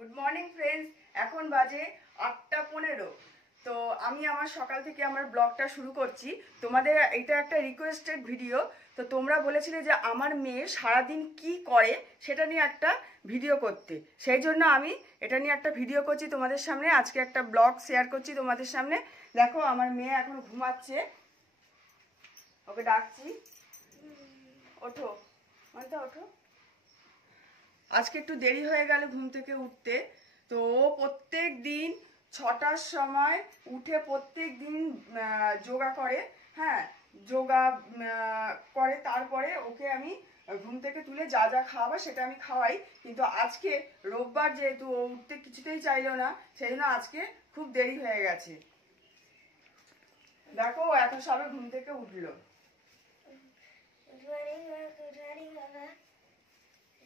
Good morning friends, এখন বাজে 8:15। তো আমি আমার সকাল থেকে আমার ব্লগটা শুরু করছি। তোমাদের এটা একটা রিকোয়েস্টেড ভিডিও। তো তোমরা বলেছিলে যে আমার মেয়ে সারাদিন কি করে সেটা নিয়ে একটা ভিডিও করতে, সেই জন্য আমি এটা নিয়ে একটা ভিডিও করছি তোমাদের সামনে। আজকে একটা ব্লগ শেয়ার করছি তোমাদের সামনে। দেখো আমার মেয়ে এখন ঘুমাচ্ছে, ওকে ডাকছি, ওঠো মানতা ওঠো। আজকে একটু দেরি হয়ে গেল ঘুম থেকে উঠতে। তো ও প্রত্যেক দিন 6টার সময় উঠে প্রত্যেক দিন যোগা করে। হ্যাঁ, যোগা করে, তারপরে ওকে আমি ঘুম থেকে তুলে যা যা খাওয়াবো সেটা আমি খাওয়াই। কিন্তু আজকে রোববার যেহেতু ও উঠতে কিছুতেই চাইলো না, সেই জন্য আজকে খুব দেরি হয়ে গেছে। দেখো ও এখন সবে ঘুম থেকে উঠলো।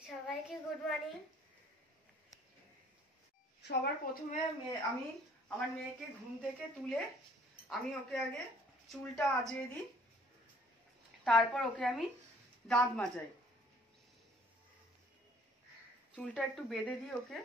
সবাইকে গুড মর্নিং। সবার প্রথমে আমি আমার মেয়েকে ঘুম থেকে তুলে আমি ওকে আগে চুলটা আঁচড়ে দিই, তারপর ওকে আমি দাঁত মাজাই। চুলটা একটু বেঁধে দিই ওকে।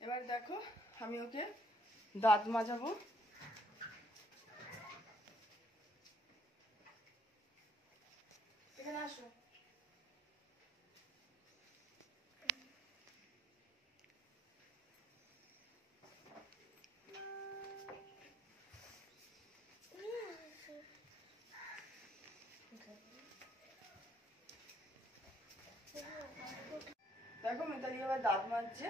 এবার দেখো আমি ওকে দাঁত মাজাবো। এখানে আসো। দেখো মিতালি এবার দাঁত মাজছে।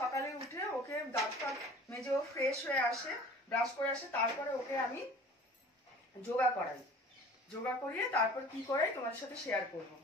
সকালে উঠে ওকে দাঁত টাত মেজে ও ফ্রেশ হয়ে আসে, ব্রাশ করে আসে, তারপরে ওকে আমি যোগা করাই। যোগা করিয়ে তারপর কি করে তোমাদের সাথে শেয়ার করবো।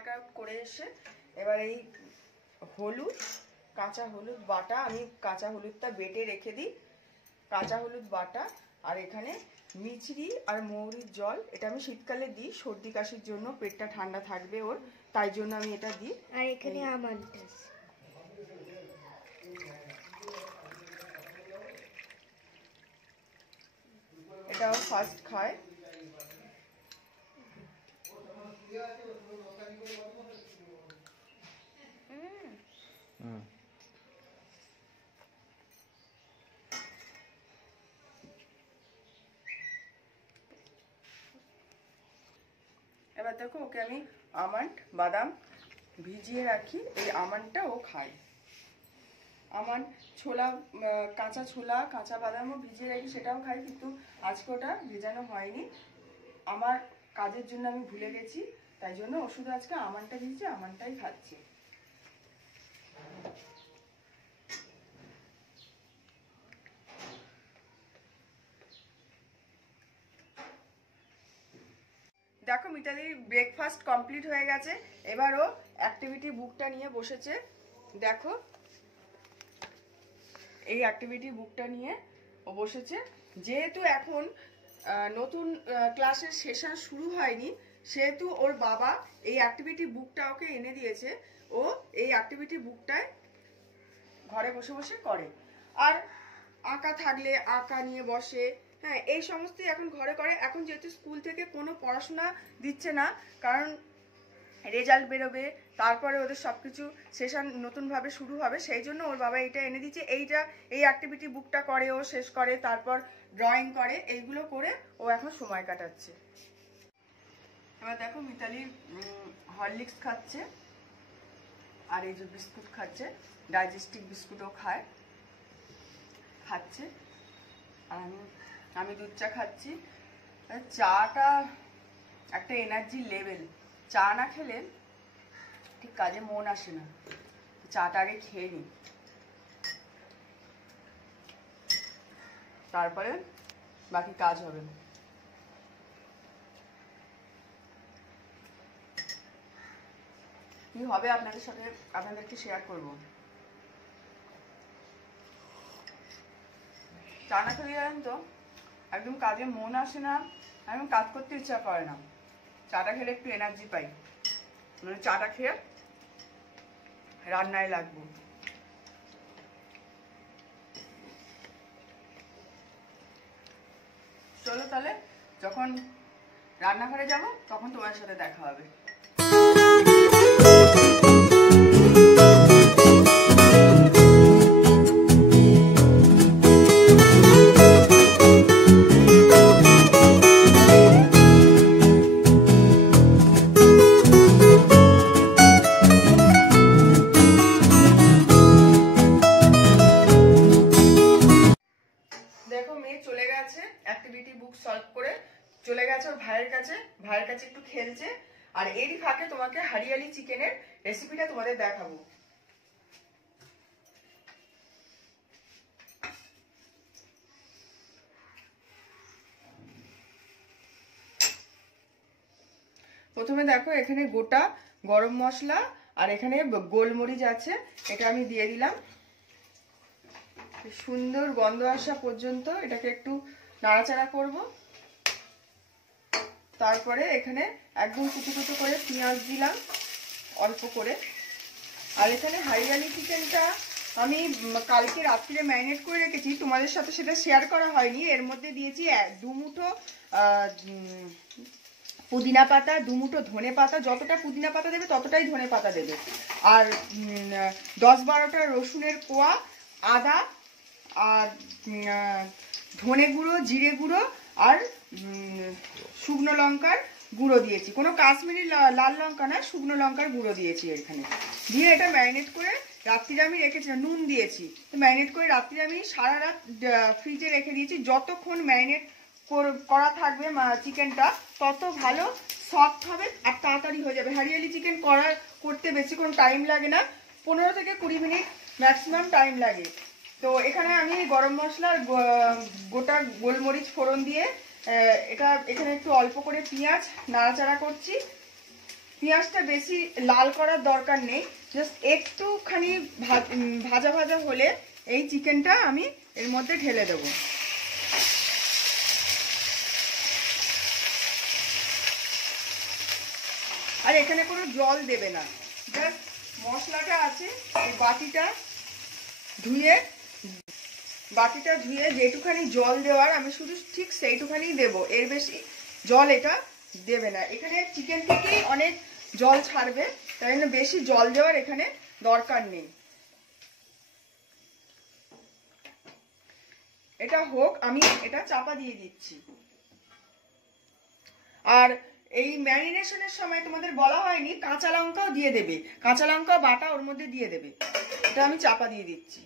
ওয়ার্কআউট করে এসে এবার এই হলুদ, কাঁচা হলুদ বাটা, আমি কাঁচা হলুদটা বেটে রেখে দিই, কাঁচা হলুদ বাটা, আর এখানে মিচড়ি আর মৌরির জল, এটা আমি শীতকালে দিই সর্দি কাশির জন্য, পেটটা ঠান্ডা থাকবে ওর, তাই জন্য আমি এটা দিই। আর এখানে আমন্ড আছে। এটাও ফার্স্ট খায়। এবার দেখো ওকে আমি আমন্ড বাদাম ভিজিয়ে রাখি, এই আমন্ডটা ও খায়। আমন্ড, ছোলা, কাঁচা ছোলা, কাঁচা বাদামও ভিজিয়ে রাখি, সেটাও খাই, কিন্তু আজকে ওটা ভেজানো হয়নি, আমার কাজের জন্য আমি ভুলে গেছি, তাই জন্য ও শুধু আজকে আমন্ডটা ভিজে আমন্ডটাই খাচ্ছে। দেখো মিতালির ব্রেকফাস্ট কমপ্লিট হয়ে গেছে, এবার ও অ্যাক্টিভিটি বুকটা নিয়ে বসেছে। দেখো এই অ্যাক্টিভিটি বুকটা নিয়ে ও বসেছে। যেহেতু এখন নতুন ক্লাসের সেশন শুরু হয়নি, সেহেতু ওর বাবা এই অ্যাক্টিভিটি বুকটা ওকে এনে দিয়েছে। ও এই অ্যাক্টিভিটি বুকটায় ঘরে বসে বসে করে, আর আঁকা থাকলে আঁকা নিয়ে বসে, হ্যাঁ এই সমস্তই এখন ঘরে করে। এখন যেহেতু স্কুল থেকে কোনো পড়াশোনা দিচ্ছে না, কারণ রেজাল্ট বেরোবে, তারপরে ওদের সব কিছু সেশন নতুনভাবে শুরু হবে, সেই জন্য ওর বাবা এইটা এনে দিচ্ছে। এই অ্যাক্টিভিটি বুকটা করে ও শেষ করে, তারপর ড্রয়িং করে, এইগুলো করে ও এখন সময় কাটাচ্ছে। এবার দেখো মিতালি হরলিক্স খাচ্ছে, আর এই যে বিস্কুট খাচ্ছে, ডাইজেস্টিভ বিস্কুটও খাচ্ছে, আর আমি দুধ চা খাচ্ছি। চাটা একটা এনার্জি লেভেল, চা না খেলে ঠিক কাজে মন আসে না, চাটা আগে খেয়ে নিই, তারপরে বাকি কাজ হবে। কি হবে আপনাদের সাথে, আপনাদেরকে শেয়ার করব। চা না খেলে জানেন তো একদম কাজে মন আসে না, একদম কাজ করতে ইচ্ছা করে না। চাটা খেলে একটু এনার্জি পাই, মানে চাটা খেয়ে রান্নায় লাগবো। চলো তাহলে যখন রান্নাঘরে যাব তখন তোমার সাথে দেখা হবে। দেখো মেয়ে চলে গেছে অ্যাক্টিভিটি বুক সলভ করে, চলে গেছে ওর ভাইয়ের কাছে একটু খেলছে। আর এরই ফাঁকে তোমাকে হরিয়ালি চিকেনের রেসিপিটা তোমাদের দেখাবো। প্রথমে দেখো এখানে গোটা গরম মশলা আর এখানে গোলমরিচ আছে, এটা আমি দিয়ে দিলাম। সুন্দর গন্ধ আসা পর্যন্ত এটাকে একটু নাড়াচাড়া করব। তারপরে এখানে একদম কুচু কুচু করে পেঁয়াজ দিলাম অল্প করে। আর এখানে হরিয়ালি চিকেনটা আমি কালকে রাত্রিরে ম্যারিনেট করে রেখেছি, তোমাদের সাথে সেটা শেয়ার করা হয়নি। এর মধ্যে দিয়েছি 2 মুঠো পুদিনা পাতা, 2 মুঠো ধনে পাতা, যতটা পুদিনা পাতা দেবে ততটাই ধনে পাতা দেবে, আর 10-12টা রসুনের কোয়া, আদা, আর ধনে গুঁড়ো, জিরে গুঁড়ো আর শুকনো লঙ্কার গুঁড়ো দিয়েছি। কোনো কাশ্মীরি লাল লঙ্কা না, শুকনো লঙ্কার গুঁড়ো দিয়েছি এখানে দিয়ে। এটা ম্যারিনেট করে রাত্রিরে আমি রেখেছিলাম, নুন দিয়েছি, তো ম্যারিনেট করে রাত্রিরে আমি সারা রাত ফ্রিজে রেখে দিয়েছি। যতক্ষণ ম্যারিনেট করা থাকবে চিকেনটা তত ভালো সফট হবে আর তাড়াতাড়ি হয়ে যাবে। হরিয়ালি চিকেন করতে বেশিক্ষণ টাইম লাগে না, 15 থেকে 20 মিনিট ম্যাক্সিমাম টাইম লাগে। তো এখানে আমি গরম মশলা গোটা গোলমরিচ ফোড়ন দিয়ে এটা এখানে একটু অল্প করে পেঁয়াজ নাড়াচাড়া করছি। পেঁয়াজটা বেশি লাল করার দরকার নেই, জাস্ট একটুখানি ভাজা ভাজা হলে এই চিকেনটা আমি এর মধ্যে ঢেলে দেবো। আর এখানে কোনো জল দেবে না, জাস্ট মশলাটা আছে এই বাটিটা ধুয়ে যেটুখানি জল দেওয়ার আমি শুধু ঠিক সেইটুখানি দেবো, এর বেশি জল এটা দেবে না। এখানে চিকেন থেকেই অনেক জল ছাড়বে, তাই জন্য বেশি জল দেওয়ার এখানে দরকার নেই। এটা হোক, আমি এটা চাপা দিয়ে দিচ্ছি। আর এই ম্যারিনেশনের সময় তোমাদের বলা হয়নি কাঁচা লঙ্কাও দিয়ে দেবে, কাঁচা লঙ্কা বাটা ওর মধ্যে দিয়ে দেবে। এটা আমি চাপা দিয়ে দিচ্ছি।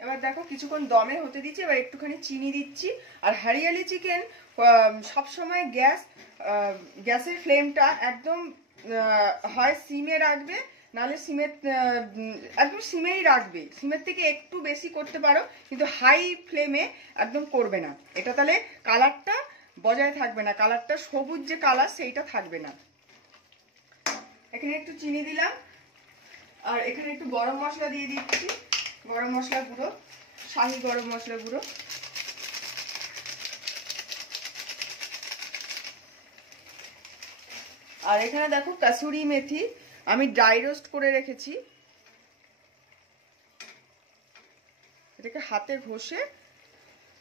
এবার দেখো কিছুক্ষণ দমে হতে দিচ্ছি, এবার একটুখানি চিনি দিচ্ছি। আর হরিয়ালি চিকেন সবসময় গ্যাসের ফ্লেমটা একদম হয় সিমে রাখবে, নাহলে একদম সিমেই রাখবে। সিমের থেকে একটু বেশি করতে পারো, কিন্তু হাই ফ্লেমে একদম করবে না, এটা তাহলে কালারটা বজায় থাকবে না, কালারটা সবুজ যে কালার সেইটা থাকবে না। এখানে একটু চিনি দিলাম, আর এখানে একটু গরম মশলা দিয়ে দিচ্ছি, গরম মশলা গুঁড়ো, শাহি গরম মশলা গুঁড়ো। আর এখানে দেখো কাসুরি মেথি আমি ড্রাই রোস্ট করে রেখেছি, এটাকে হাতে ঘষে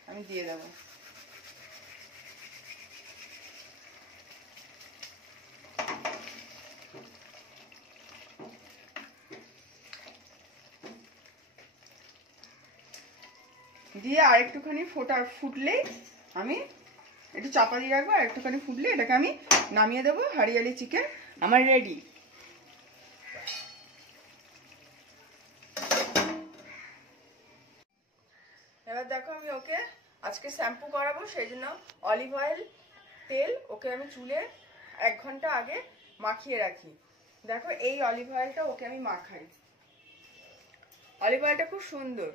আমি দিয়ে দেবো। দিয়ে আর একটুখানি ফুটলেই আমি একটু চাপা দিয়ে রাখবো, আর একটুখানি ফুটলে এটাকে আমি নামিয়ে দেবো। হরিয়ালি চিকেন আমার রেডি। এবার দেখো আমি ওকে আজকে শ্যাম্পু করাবো, সেই জন্য অলিভ অয়েল তেল ওকে আমি চুলে 1 ঘন্টা আগে মাখিয়ে রাখি। দেখো এই অলিভ অয়েলটা ওকে আমি মাখাই। অলিভ অয়েলটা খুব সুন্দর,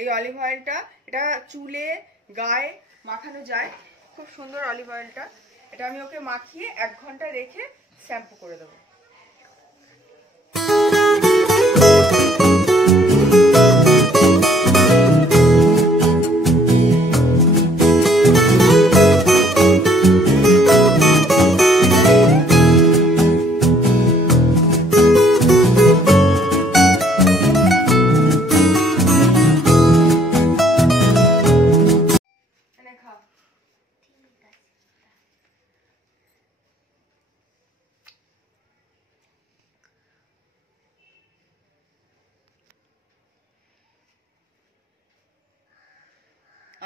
এই অলিভ অয়েলটা এটা চুলে গায়ে মাখানো যায়, খুব সুন্দর অলিভ অয়েলটা। এটা আমি ওকে মাখিয়ে 1 ঘন্টা রেখে শ্যাম্পু করে দেবো।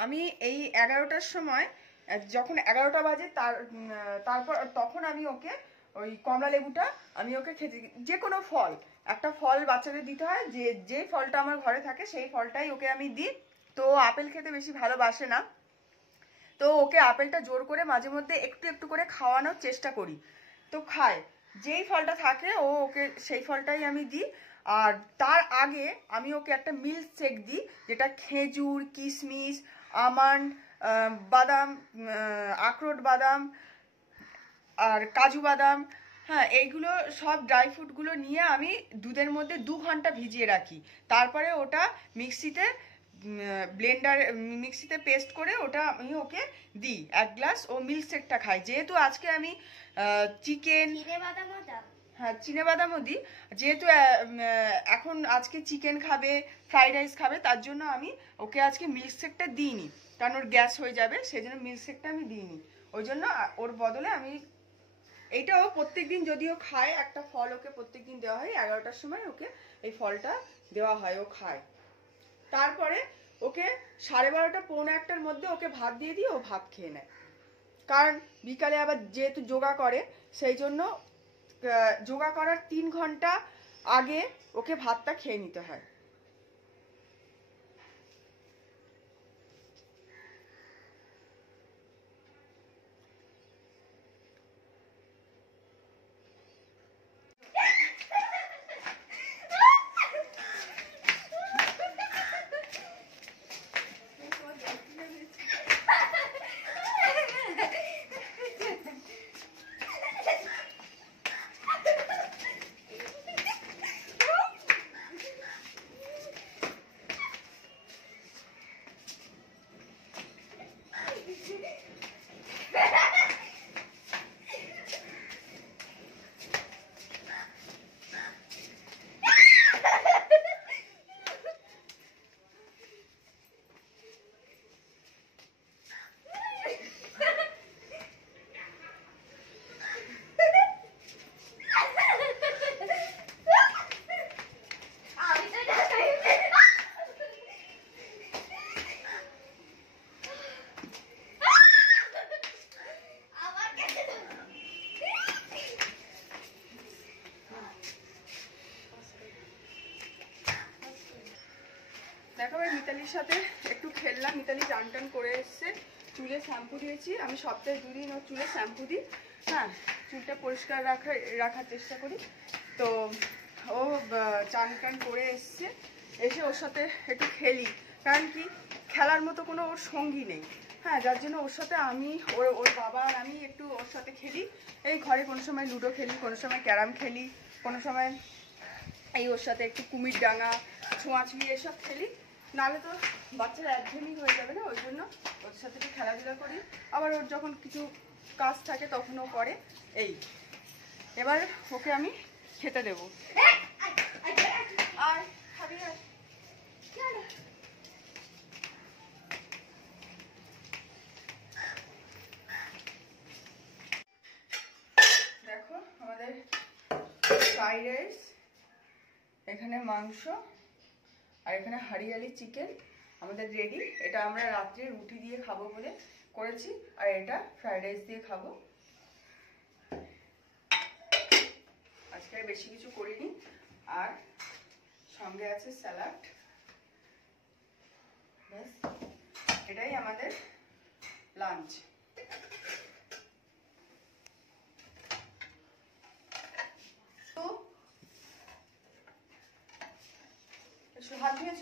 আমি এই 11টার সময়, যখন 11টা বাজে তারপর তখন আমি ওকে ওই কমলা লেবুটা আমি ওকে খেতে, যে কোনো ফল, একটা ফল বাচ্চাদের দিতে হয়, যে ফলটা আমার ঘরে থাকে সেই ফলটাই ওকে আমি দিই। তো আপেল খেতে বেশি ভালোবাসে না, তো ওকে আপেলটা জোর করে মাঝে মধ্যে একটু একটু করে খাওয়ানোর চেষ্টা করি, তো খায়। যেই ফলটা থাকে ওকে সেই ফলটাই আমি দিই। আর তার আগে আমি ওকে একটা মিল্ক শেক দিই, যেটা খেজুর, কিশমিশ, আমন্ড, বাদাম, আখরোট বাদাম আর কাজু বাদাম, হ্যাঁ এইগুলো সব ড্রাই ফ্রুটগুলো নিয়ে আমি দুধের মধ্যে 2 ঘন্টা ভিজিয়ে রাখি। তারপরে ওটা মিক্সিতে পেস্ট করে ওটা আমি ওকে দিই 1 গ্লাস, ও মিল্ক শেকটা খাই। যেহেতু আজকে আমি চিনেবাদামও দিই, যেহেতু এখন আজকে চিকেন খাবে, ফ্রাইড রাইস খাবে, তার জন্য আমি ওকে আজকে মিল্ক শেকটা দিইনি, কারণ ওর গ্যাস হয়ে যাবে, সেই জন্য মিল্ক শেকটা আমি দিইনি। ওই জন্য ওর বদলে আমি এইটাও প্রত্যেকদিন যদিও খায়, একটা ফল ওকে প্রত্যেকদিন দেওয়া হয়, 11টার সময় ওকে এই ফলটা দেওয়া হয়, ও খায়। তারপরে ওকে 12:30 পৌনে 1টার মধ্যে ওকে ভাত দিয়ে দিই, ও ভাত খেয়ে নেয়। কারণ বিকালে আবার যেহেতু যোগা করে, সেই জন্য যোগা করার 3 ঘন্টা আগে ওকে ভাতটা খেয়ে নিতে হয়। দেখো মিতালির সাথে একটু খেললাম। মিতালি টান টান করে এসছে, চুলে শ্যাম্পু দিয়েছি। আমি সপ্তাহে 2 দিন ওর চুলে শ্যাম্পু দিই। হ্যাঁ, চুলটা পরিষ্কার রাখার চেষ্টা করি। তো ও চান টান করে এসছে, এসে ওর সাথে একটু খেলি। কারণ কি, খেলার মতো কোনো ওর সঙ্গী নেই। হ্যাঁ, যার জন্য ওর সাথে আমি ওর বাবা আর আমি একটু ওর সাথে খেলি। এই ঘরে কোনো সময় লুডো খেলি, কোনো সময় ক্যারাম খেলি, কোনো সময় এই ওর সাথে একটু কুমির ডাঙা, ছোঁয়াছুঁয়ি এসব খেলি। নাহলে তো বাচ্চারা একঘেয়েমি হয়ে যাবে না, ওই জন্য ওর সাথে একটু খেলাধুলা করি। আবার ওর যখন কিছু কাজ থাকে তখনও করে। এই এবার ওকে আমি খেতে দেবো। আর খাবি আর দেখো আমাদের ফ্রাইড রাইস, এখানে মাংস, আর এখানে হরিয়ালি চিকেন আমাদের রেডি। এটা আমরা রাত্রে রুটি দিয়ে খাবো বলে করেছি, আর এটা ফ্রাইড রাইস দিয়ে খাবো। আজকে আর বেশি কিছু করিনি। আর সঙ্গে আছে স্যালাড। ব্যাস, এটাই আমাদের লাঞ্চ। হাত ধুয়েছ?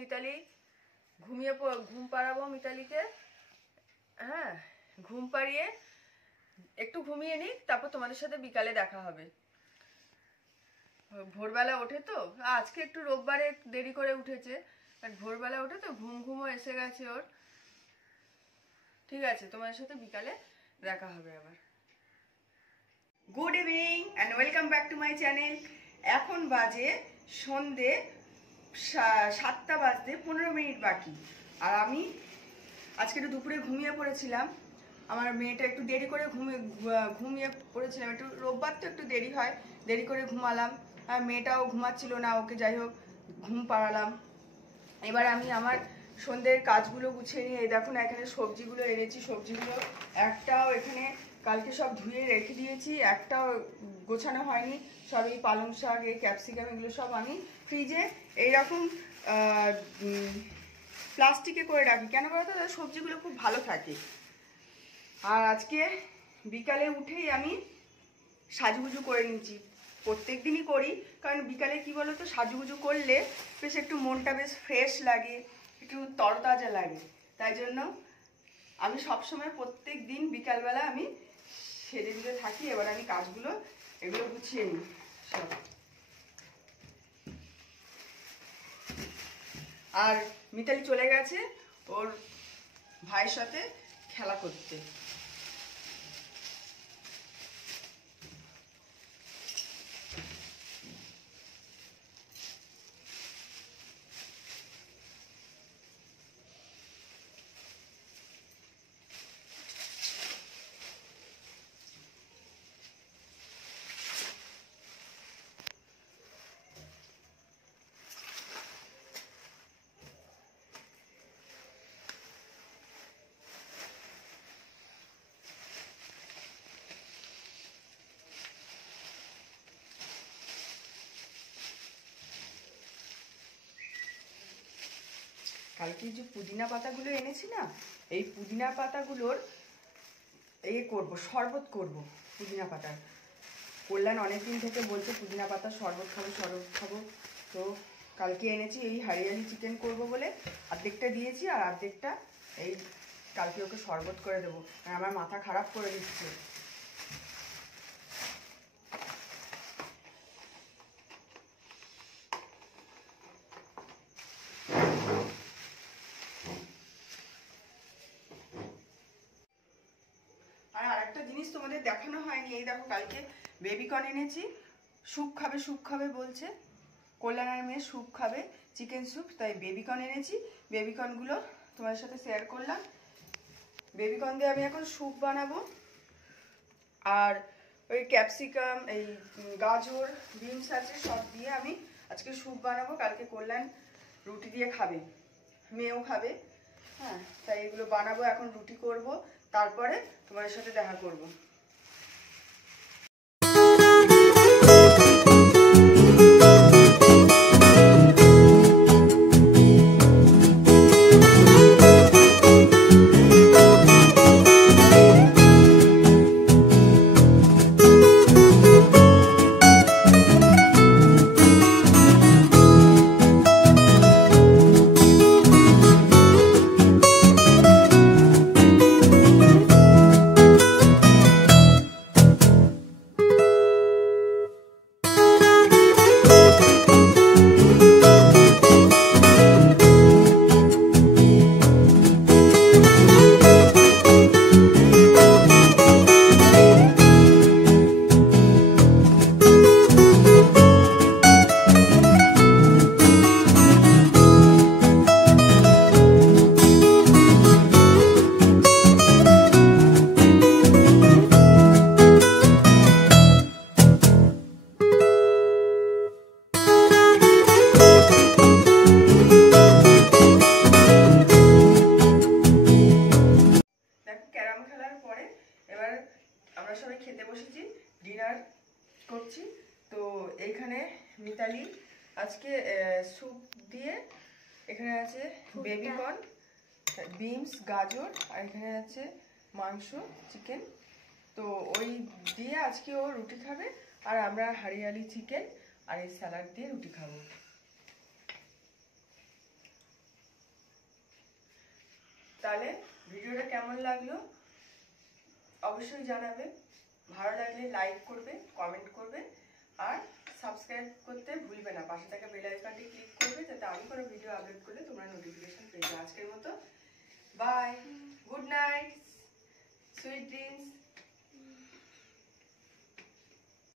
মিতালি ঘুম পাড়াবো মিতালিকে। হ্যাঁ, ঘুম পাড়িয়ে একটু ঘুমিয়ে নিই, তারপর তোমাদের সাথে বিকালে দেখা হবে। ভোরবেলা ওঠে তো, আজকে একটু রোববারে দেরি করে উঠেছে, ভোরবেলা ওঠে তো ঘুমও এসে গেছে ওর। ঠিক আছে, তোমাদের সাথে বিকালে দেখা হবে আবার। Good evening and welcome back to my channel. এখন বাজে সন্ধে 7টা বাজতে 15 মিনিট বাকি। আর আমি আজকে একটু দুপুরে ঘুমিয়ে পড়েছিলাম। আমার মেয়েটা একটু দেরি করে ঘুমিয়ে পড়েছিলাম, একটু রোববার তো একটু দেরি হয়, দেরি করে ঘুমালাম। আর মেয়েটাও ঘুমাচ্ছিল না, ওকে যাই হোক ঘুম পাড়ালাম। এবার আমি আমার সন্ধ্যের কাজগুলো গুছিয়ে নিয়ে, এই দেখুন এখানে সবজিগুলো এনেছি। সবজিগুলো একটাও এখানে কালকে সব ধুয়ে রেখে দিয়েছি, একটা গোছানো হয়নি। সব এই পালং শাক, এই ক্যাপসিকাম, এগুলো সব আমি ফ্রিজে এইরকম প্লাস্টিকে করে রাখি। কেন বলতো, সবজিগুলো খুব ভালো থাকে। আর আজকে বিকালে উঠেই আমি সাজুগুজু করে নিচ্ছি। প্রত্যেক দিনই করি, কারণ বিকালে কি বলতো, সাজুগুজু করলে বেশ একটু মনটা বেশ ফ্রেশ লাগে, একটু তরতাজা লাগে। তাই জন্য আমি সবসময় প্রত্যেক দিন বিকালবেলা আমি সেরে দিতে থাকি। এবার আমি কাজগুলো এগুলো গুছিয়ে নিই সব। আর মিতালি চলে গেছে ওর ভাইয়ের সাথে খেলা করতে। কালকে যে পুদিনা পাতাগুলো এনেছি না, এই পুদিনা পাতাগুলোর করব, শরবত করব। পুদিনা পাতার কল্যাণ অনেকদিন থেকে বলছে পুদিনা পাতার শরবত খাবো। তো কালকে এনেছি, এই হারিয়ালি চিকেন করব বলে অর্ধেকটা দিয়েছি, আর অর্ধেকটা এই কালকে ওকে শরবত করে দেবো। আমার মাথা খারাপ করে দিচ্ছে। আর আরেকটা জিনিস তোমাদের দেখানো হয়নি, এই দেখো কালকে বেবিকর্ন এনেছি। স্যুপ খাবে বলছে, কল্যাণের মেয়ে স্যুপ খাবে, চিকেন স্যুপ। তাই বেবিকর্ন এনেছি, বেবিকর্নগুলো তোমাদের সাথে শেয়ার করলাম। বেবিকর্ন দিয়ে আমি এখন স্যুপ বানাবো। আর ওই ক্যাপসিকাম, এই গাজর, বিনস আছে, সব দিয়ে আমি আজকে স্যুপ বানাবো। কালকে কল্যাণ রুটি দিয়ে খাবে, মেয়েও খাবে। হ্যাঁ, তাই এগুলো বানাবো, এখন রুটি করব, তারপরে তোমাদের সাথে দেখা করব। করছি। তো এইখানে মিতালি আজকে স্যুপ দিয়ে, এখানে আছে বেবিকর্ন, বিনস, গাজর, আর এখানে আছে মাংস, চিকেন। তো ওই দিয়ে আজকে ও রুটি খাবে, আর আমরা হারিয়ালি চিকেন আর এই স্যালাড দিয়ে রুটি খাবো। তাহলে ভিডিওটা কেমন লাগলো অবশ্যই জানাবে। ভালো লাগলে লাইক করবে, কমেন্ট করবে, আর সাবস্ক্রাইব করতে ভুলবে না। পাশে থাকা বেল আইকনটি ক্লিক করবে, যাতে আমি কোনো ভিডিও আপলোড করলে তোমরা নোটিফিকেশন পেয়ে যাও। আজকের মতো bye, good night, sweet dreams.